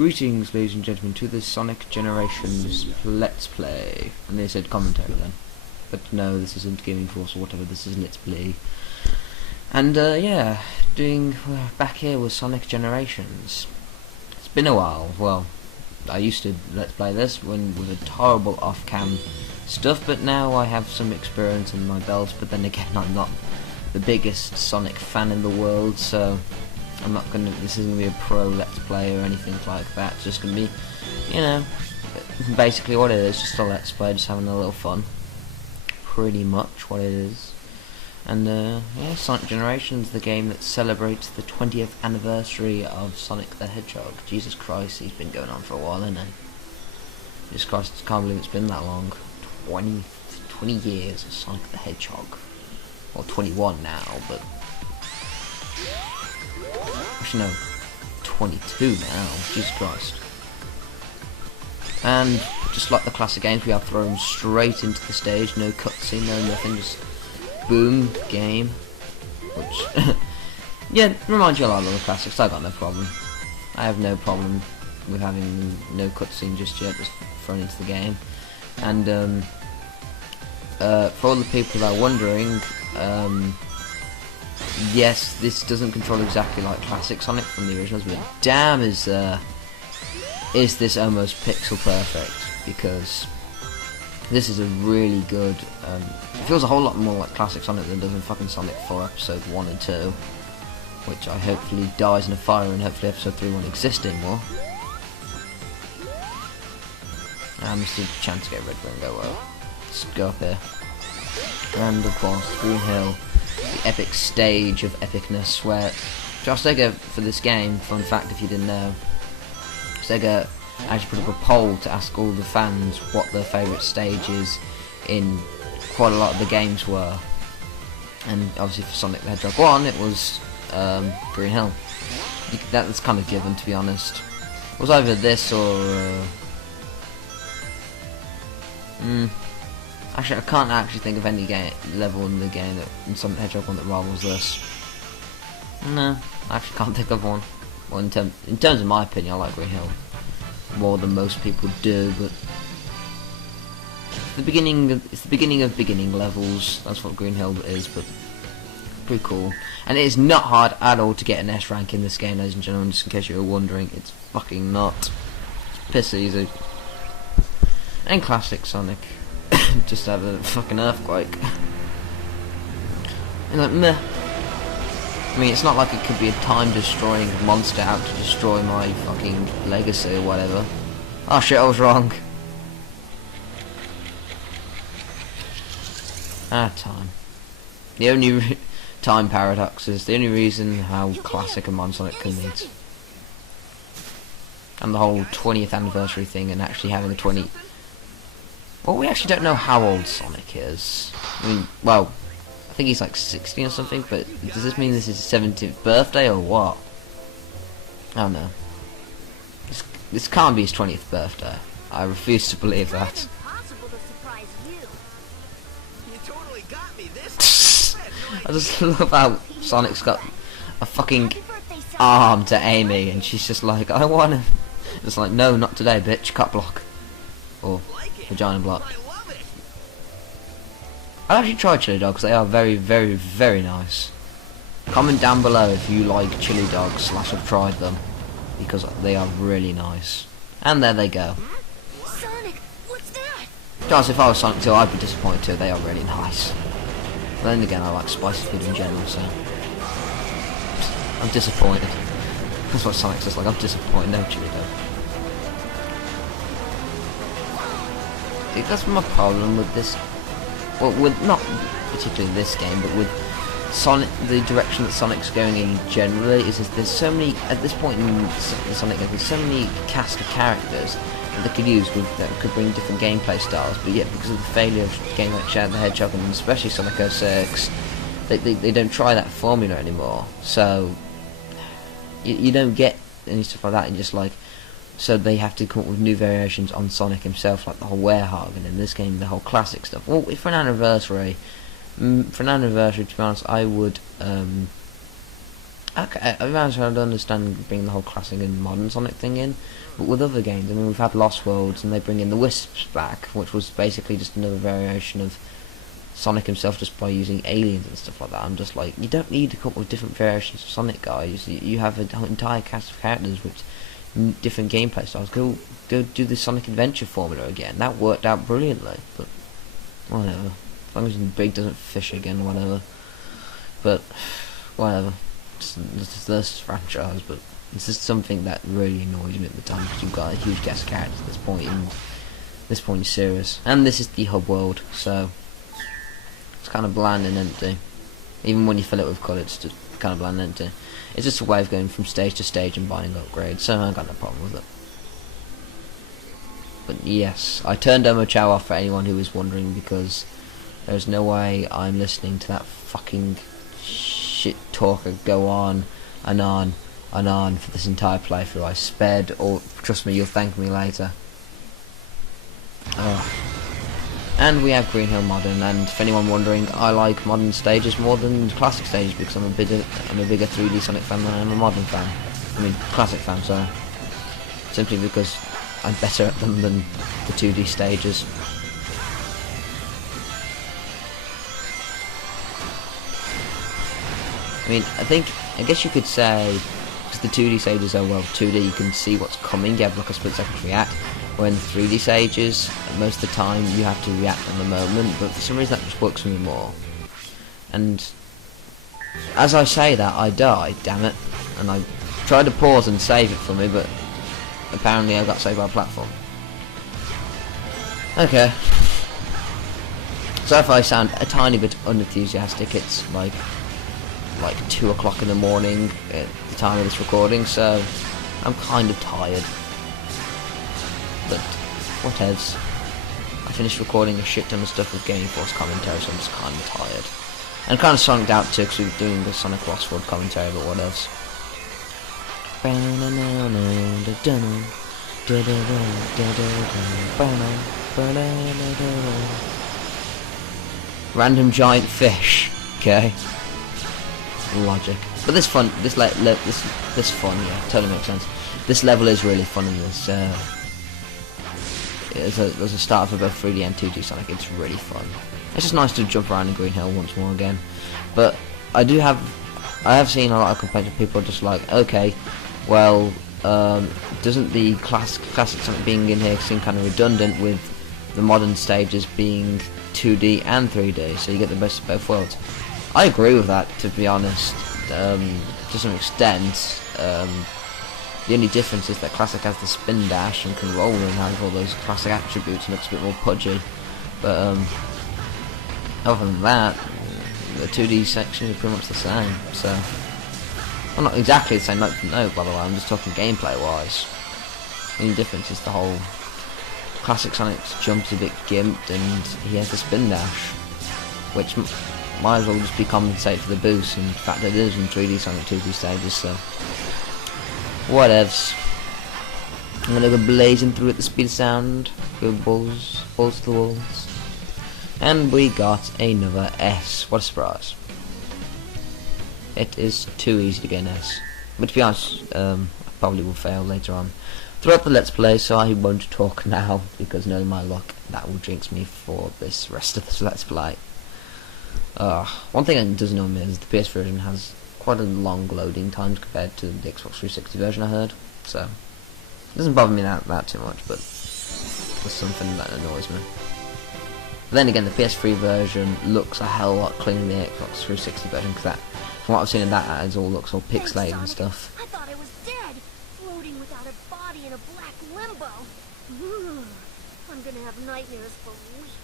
Greetings, ladies and gentlemen, to the Sonic Generations Let's Play. And they said commentary then. But no, this isn't Gaming Force or whatever, this is Let's Play. And yeah, we're back here with Sonic Generations. It's been a while. Well, I used to Let's Play this with a horrible off-cam stuff, but now I have some experience in my belt. But then again, I'm not the biggest Sonic fan in the world, so I'm not gonna. This isn't gonna be a pro Let's Play or anything like that. It's just gonna be, you know, basically what it is, just a Let's Play, just having a little fun. Pretty much what it is. And yeah, Sonic Generations, the game that celebrates the 20th anniversary of Sonic the Hedgehog. Jesus Christ, he's been going on for a while, hasn't he? Jesus Christ, I can't believe it's been that long. 20 years of Sonic the Hedgehog. Well, 21 now, but actually no, 22 now. Jesus Christ. And just like the classic games, we are thrown straight into the stage, no cutscene, no nothing, just boom, game. Which, yeah, reminds you a lot of the classics. I got no problem. I have no problem with having no cutscene just yet, just thrown into the game. And for all the people that are wondering, yes, this doesn't control exactly like classic Sonic from the originals, but damn is this almost pixel perfect, because this is a really good, it feels a whole lot more like classic Sonic than it does in fucking Sonic 4 episode 1 and 2, which I hopefully dies in a fire and hopefully episode 3 won't exist anymore. Just a chance to get Red Ring, go well. Let's go up here. And of course, Green Hill, the epic stage of epicness, where Sega, for this game, fun fact if you didn't know, Sega actually put up a poll to ask all the fans what their favourite stages in quite a lot of the games were. And obviously for Sonic the Hedgehog 1, it was Green Hill. That was kind of given, to be honest. It was either this or actually, I can't actually think of any level in the game that in Sonic the Hedgehog 1 that rivals this. No, I actually can't think of one. Well, in terms of my opinion, I like Green Hill more than most people do, but it's the beginning of beginning levels. That's what Green Hill is, but pretty cool. And it is not hard at all to get an S rank in this game, ladies and gentlemen. Just in case you were wondering, it's fucking not. It's piss easy. And classic Sonic just have a fucking earthquake. And like, meh. I mean, it's not like it could be a time-destroying monster out to destroy my fucking legacy or whatever. Oh shit, I was wrong. Time. The only time paradox is the only reason how classic a Mon Sonic can meet. And the whole 20th anniversary thing and actually having the 20... Well, we actually don't know how old Sonic is. I mean, well, I think he's like 16 or something, but does this mean this is his 17th birthday or what? I don't know. This can't be his 20th birthday. I refuse to believe that. I just love how Sonic's got a fucking arm to Amy, and she's just like, I want him. It's like, no, not today, bitch. Cut block. Or vagina block. I've actually tried chili dogs. They are very, very, very nice. Comment down below if you like chili dogs / have tried them, because they are really nice. And there they go. Sonic, what's that? Guys, if I was Sonic 2, I'd be disappointed too. They are really nice. But then again, I like spicy food in general, so I'm disappointed. That's what Sonic's just like. I'm disappointed. No chili dog. See, that's my problem with this. Well, with not particularly this game, but with Sonic, the direction that Sonic's going in generally is there's so many at this point in the Sonic game. There's so many cast of characters that they could use that could bring different gameplay styles. But yet, because of the failure of games like Shadow the Hedgehog and especially Sonic 06, they don't try that formula anymore. So you don't get any stuff like that. And just like. So they have to come up with new variations on Sonic himself, like the whole Werehog, and in this game the whole classic stuff. Well, for an anniversary, to be honest, I would Okay, I don't understand bringing the whole classic and modern Sonic thing in, but with other games, I mean, we've had Lost Worlds, and they bring in the Wisps back, which was basically just another variation of Sonic himself, just by using aliens and stuff like that. I'm just like, you don't need to come up with different variations of Sonic, guys. You have an entire cast of characters with different gameplay styles. Go do the Sonic Adventure formula again. That worked out brilliantly, but whatever. As long as Big doesn't fish again, whatever. But whatever. It's this franchise, but this is something that really annoys me at the time, because you've got a huge cast of characters at this point, and this point is serious. And this is the hub world, so it's kind of bland and empty. Even when you fill it with colour, it's just kind of bland and empty. It's just a way of going from stage to stage and buying upgrades, so I've got no problem with it. But yes, I turned Demo Chow off for anyone who was wondering, because there's no way I'm listening to that fucking shit talker go on and on and on for this entire playthrough. I spared, or trust me, you'll thank me later. And we have Green Hill Modern, and for anyone wondering, I like modern stages more than classic stages, because I'm a bigger 3D Sonic fan than I'm a modern fan. I mean, classic fan, sorry. Simply because I'm better at them than the 2D stages. I mean, I guess you could say, because the 2D stages are, well, 2D, you can see what's coming, you have like a split second react, when 3D stages, most of the time, you have to react on the moment, but for some reason that just works for me more. And as I say that, I die, damn it, and I tried to pause and save it for me, but apparently I got saved by a platform. Okay. So if I sound a tiny bit unenthusiastic, it's like 2 o'clock in the morning at the time of this recording, so I'm kind of tired. But whatevs. I finished recording a shit ton of stuff with Game Force commentary, so I'm just kind of tired. And kind of zonked out too, because we were doing the Sonic Lost World commentary, but whatevs. Random giant fish. Okay. Logic. But this fun, this fun, yeah, totally makes sense. This level is really fun in this. There's a start for both 3D and 2D Sonic. It's really fun. It's just nice to jump around in Green Hill once more again. But I have seen a lot of complaints of people just like, okay, well, doesn't the classic Sonic being in here seem kind of redundant with the modern stages being 2D and 3D, so you get the best of both worlds? I agree with that, to be honest, to some extent. The only difference is that Classic has the spin dash and can roll and has all those classic attributes and looks a bit more pudgy. But other than that, the 2D section is pretty much the same. So, well, not exactly the same note for note, by the way. I'm just talking gameplay wise. The only difference is the whole Classic Sonic's jump's a bit gimped and he has the spin dash, which might as well just be compensated for the boost. In fact, it is in 3D Sonic 2D stages, so whatevs. I'm gonna go blazing through at the speed of sound. Go balls to the walls. And we got another S. What a surprise. It is too easy to get an S. But to be honest, I probably will fail later on throughout the Let's Play, so I won't talk now, because knowing my luck, that will jinx me for this rest of this Let's Play. One thing that does annoy me is the PS version has quite a long loading time compared to the Xbox 360 version, I heard. So it doesn't bother me that too much, but there's something that annoys me. But then again, the PS3 version looks a hell lot cleaner than the Xbox 360 version, because that, from what I've seen in that, it all looks all pixelated and stuff. I thought I was dead, floating without a body in a black limbo. I'm gonna have nightmares for weeks.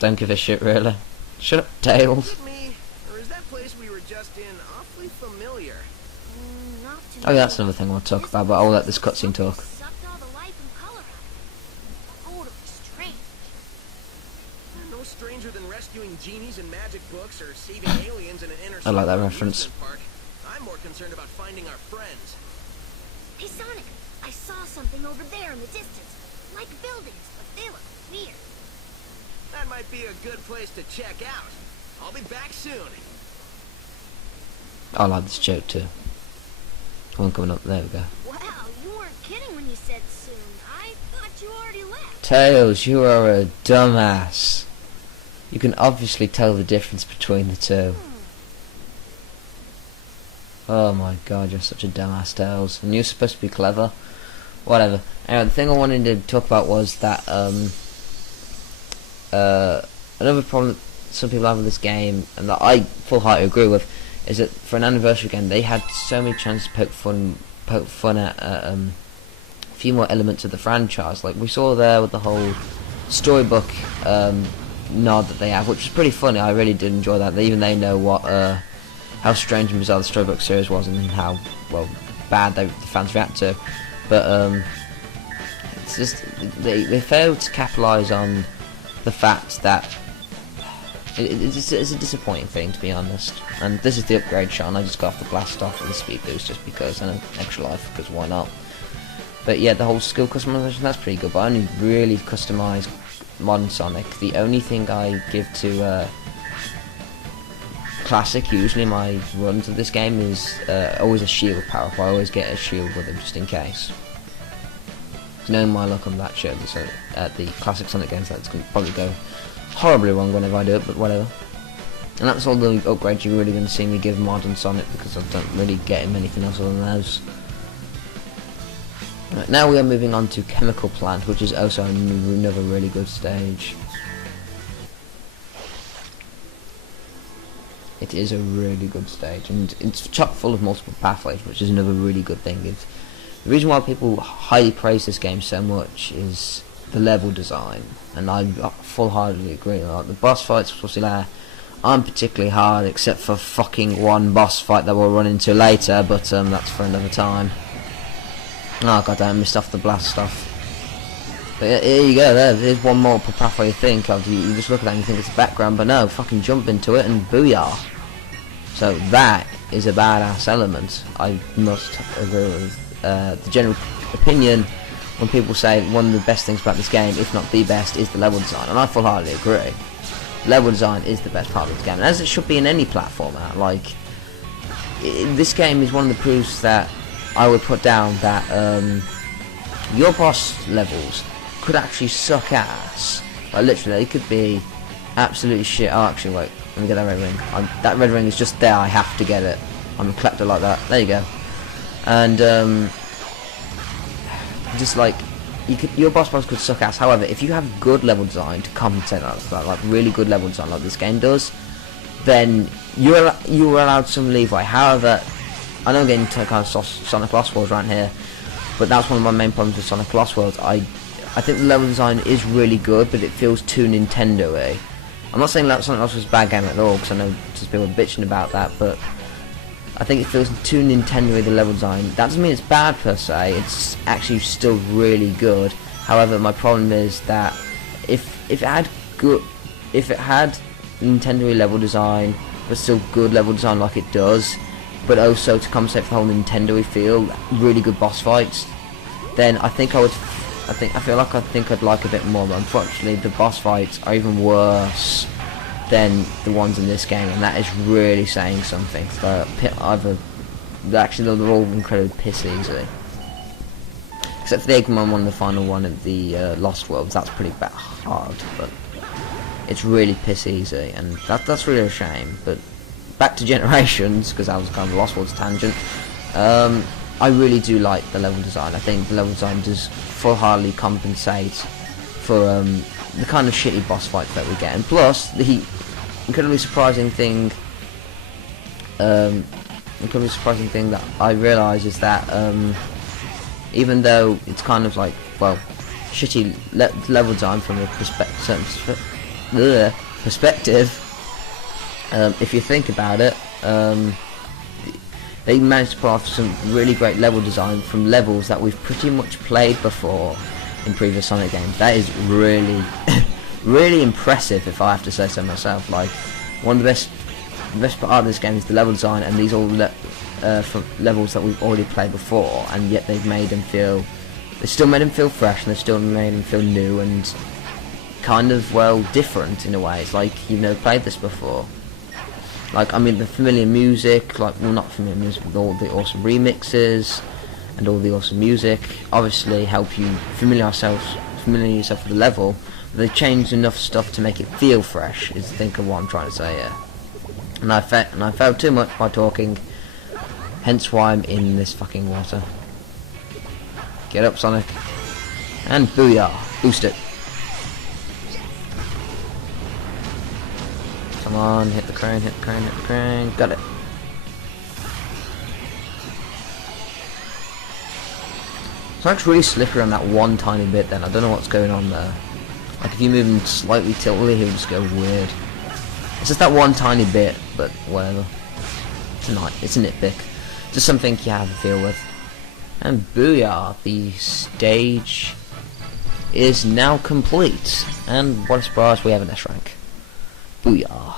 Don't give a shit, really. Shut up, Tails. Is it me, or is that place we were just in awfully familiar? Not to Oh yeah, that's another thing I want to talk about, but I'll let this cutscene talk. Sucked all the life and color out of it. Totally strange. No stranger than rescuing genies in magic books or saving aliens in an inner I like that circle reference. amusement park. I'm more concerned about finding our friends. Hey Sonic, I saw something over there in the distance. Like buildings, but they look weird. That might be a good place to check out. I'll be back soon. I like this joke too. One coming up, there we go. Wow, you weren't kidding when you said soon. I thought you already left. Tails, you are a dumbass. You can obviously tell the difference between the two. Oh my god, you're such a dumbass, Tails. And you're supposed to be clever. Whatever. Anyway, the thing I wanted to talk about was that another problem that some people have with this game, and that I full-heartedly agree with, is that for an anniversary game they had so many chances to poke fun at a few more elements of the franchise. Like we saw there with the whole storybook nod that they have, which is pretty funny. I really did enjoy that. Even they know what how strange and bizarre the storybook series was, and how bad the fans react to. But it's just they failed to capitalise on the fact that it's a disappointing thing, to be honest. And this is the upgrade shot, and I just got off the blast off with the speed boost just because, and an extra life because why not. But yeah, the whole skill customization, that's pretty good, but I only really customised modern Sonic. The only thing I give to Classic, usually my runs of this game, is always a shield power up. I always get a shield with him just in case. Knowing my luck on that show, so at the Classic Sonic games, that's going to probably go horribly wrong whenever I do it, but whatever. And that's all the upgrades you're really going to see me give modern Sonic, because I don't really get him anything else other than those. Right, now we are moving on to Chemical Plant, which is also another really good stage. It is a really good stage, and it's chock full of multiple pathways, which is another really good thing. The reason why people highly praise this game so much is the level design, and I full-heartedly agree. Like, the boss fights, especially there, aren't particularly hard, except for fucking one boss fight that we'll run into later, but that's for another time. Oh god damn, I missed off the blast stuff. But here you go, there's one more pathway you think of. You just look at that and you think it's a background, but no, fucking jump into it and booyah. So that is a badass element, I must agree with. The general opinion when people say one of the best things about this game, if not the best, is the level design, and I full-heartedly agree. Level design is the best part of this game, and as it should be in any platformer. Like, this game is one of the proofs that I would put down that your boss levels could actually suck ass. Like, literally, they could be absolutely shit. Oh, actually, wait, let me get that red ring. That red ring is just there, I have to get it. I'm a collector like that. There you go. And just like your boss battles could suck ass. However, if you have good level design to compensate that, like really good level design like this game does, then you're allowed some leeway. However, I know I'm getting to kind of Sonic Lost Worlds right here, but that's one of my main problems with Sonic Lost Worlds. I think the level design is really good, but it feels too Nintendo-y. I'm not saying that Sonic Lost Worlds is a bad game at all, because I know just people are bitching about that, but I think it feels too Nintendo-y, the level design. That doesn't mean it's bad per se, it's actually still really good. However, my problem is that if it had Nintendo-y level design, but still good level design like it does, but also to compensate for the whole Nintendo-y feel, really good boss fights, then I think I'd like a bit more, but unfortunately the boss fights are even worse than the ones in this game, and that is really saying something. Actually, they're all incredibly piss easy, except for the Eggman one, the final one at the Lost Worlds. That's pretty hard, but it's really piss easy, and that's really a shame. But back to Generations, because that was kind of a Lost Worlds tangent. I really do like the level design. I think the level design does full-heartedly compensate for the kind of shitty boss fights that we get, and plus the incredibly surprising thing that I realise is that even though it's kind of like, well, shitty level design from a perspective, if you think about it, they managed to pull off some really great level design from levels that we've pretty much played before in previous Sonic games. That is really really impressive, if I have to say so myself. Like, one of the best part of this game is the level design, and these all from levels that we've already played before, and yet they still made them feel fresh, and they still made them feel new, and kind of, well, different in a way. It's like you've never played this before. Like, I mean, the familiar music, like, well, not familiar music, but all the awesome remixes and all the awesome music obviously help you familiar yourself with the level. But they changed enough stuff to make it feel fresh, is I think of what I'm trying to say here. And I failed too much by talking, hence why I'm in this fucking water. Get up, Sonic. And booyah! Boost it. Come on, hit the crane, hit the crane, hit the crane. Got it. Sonic's really slippery on that one tiny bit then. I don't know what's going on there. Like if you move him slightly tiltly, he'll just go weird. It's just that one tiny bit, but whatever. It's a nitpick. Just something you have to deal with. And booyah, the stage is now complete. And what a surprise, we have an S rank. Booyah.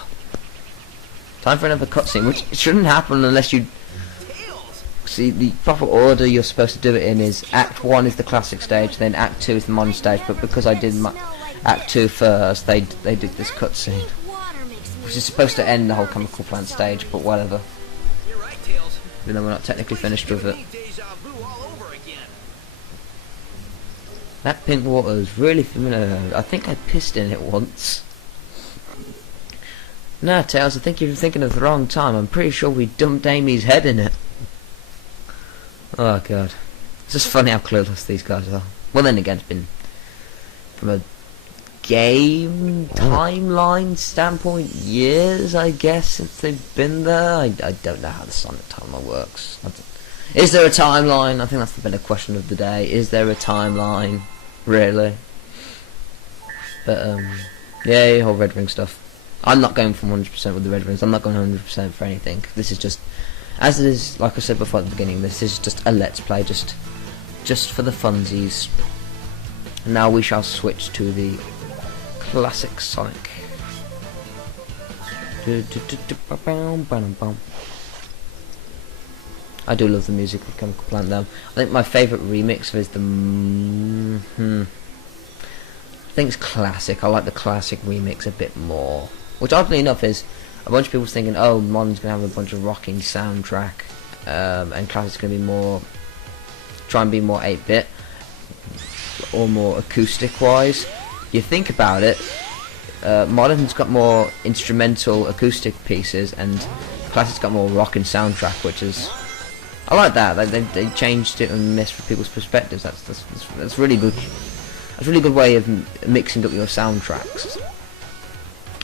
Time for another cutscene, which shouldn't happen unless you... See, the proper order you're supposed to do it in is Act 1 is the classic stage, then Act 2 is the modern stage, but because I did Act 2 first, they did this cutscene. Which is supposed to end the whole chemical plant stage, but whatever. You're right, Tails. Even though we're not technically finished with it. Deja vu all over again. That pink water is really familiar. I think I pissed in it once. No, Tails, I think you're thinking of the wrong time. I'm pretty sure we dumped Amy's head in it. Oh god. It's just funny how clueless these guys are. Well then again, it's been from a game timeline standpoint years, I guess, since they've been there. I don't know how the Sonic timeline works. Is there a timeline? I think that's the better question of the day. Is there a timeline? Really? But yeah, whole Red Ring stuff. I'm not going from 100% with the Red Rings. I'm not going 100% for anything. This is just, as it is, like I said before at the beginning, this is just a let's play, just for the funsies. And now we shall switch to the classic Sonic. I do love the music of Chemical Plant though. I think my favourite remix is the I think it's classic. I like the classic remix a bit more. Which oddly enough is a bunch of people thinking, oh, modern's gonna have a bunch of rocking soundtrack, and classic's gonna be more, try and be more 8-bit or more acoustic wise. You think about it, modern's got more instrumental acoustic pieces and classic's got more rocking soundtrack, which is, I like that. They changed it and messed with people's perspectives. That's really good. That's a really good way of mixing up your soundtracks.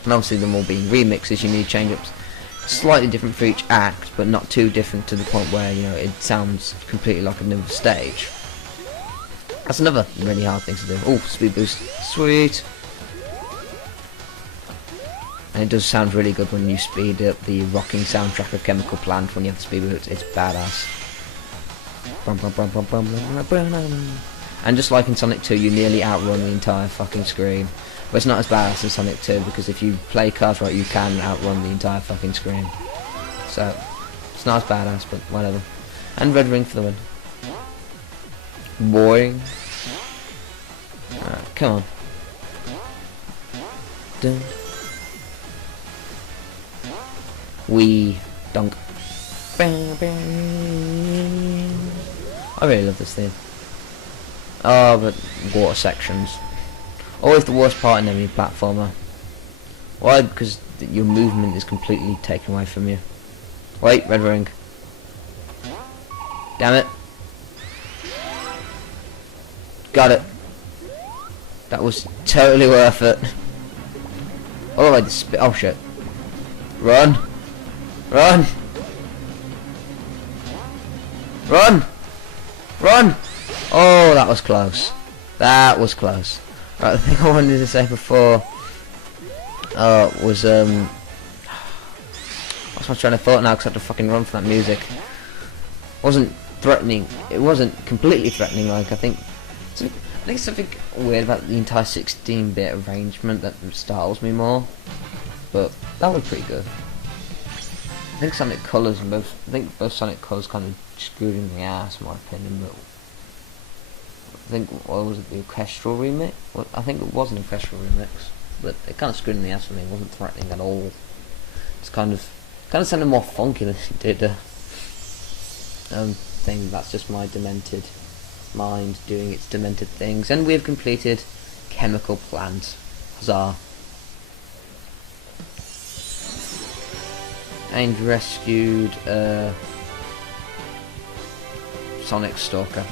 And obviously them all being remixes, you need change-ups slightly different for each act, but not too different to the point where, you know, it sounds completely like another stage. That's another really hard thing to do. Oh, speed boost. Sweet! And it does sound really good when you speed up the rocking soundtrack of Chemical Plant when you have the speed boost. It's badass. And just like in Sonic 2, you nearly outrun the entire fucking screen. But it's not as badass as Sonic 2, because if you play cards right, you can outrun the entire fucking screen. So, it's not as badass, but whatever. And Red Ring for the win. Boing. Alright, come on. Dun. We dunk. I really love this theme. Oh, but water sections. Always the worst part in any platformer. Why? Because your movement is completely taken away from you. Wait, Red Ring. Damn it. Got it. That was totally worth it. Oh, wait, oh shit. Run. Run. Run. Run. Oh, that was close. That was close. Right, the thing I wanted to say before was what's my train of thought now, because I have to fucking run from that music. It wasn't threatening. It wasn't completely threatening. Like I think something weird about the entire 16-bit arrangement that startles me more. But that was pretty good. I think Sonic Colors and both Sonic Colors kind of screwed in the ass, in my opinion. But think, what was it, the orchestral remix? Well, I think it was an orchestral remix, but it kind of screwed in the ass for me. It wasn't threatening at all. It's kind of sounded more funky than it did. Thing. That's just my demented mind doing its demented things, and we have completed Chemical Plant. Huzzah! And rescued Sonic Stalker.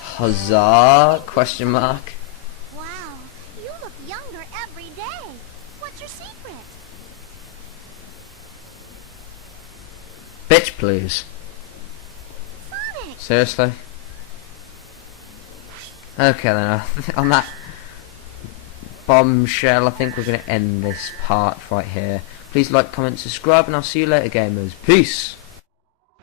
Huzzah? Question mark. Wow, you look younger every day. What's your secret? Bitch, please. Sonic! Seriously? Okay then, on that bombshell, I think we're going to end this part right here. Please like, comment, subscribe, and I'll see you later, gamers. Peace!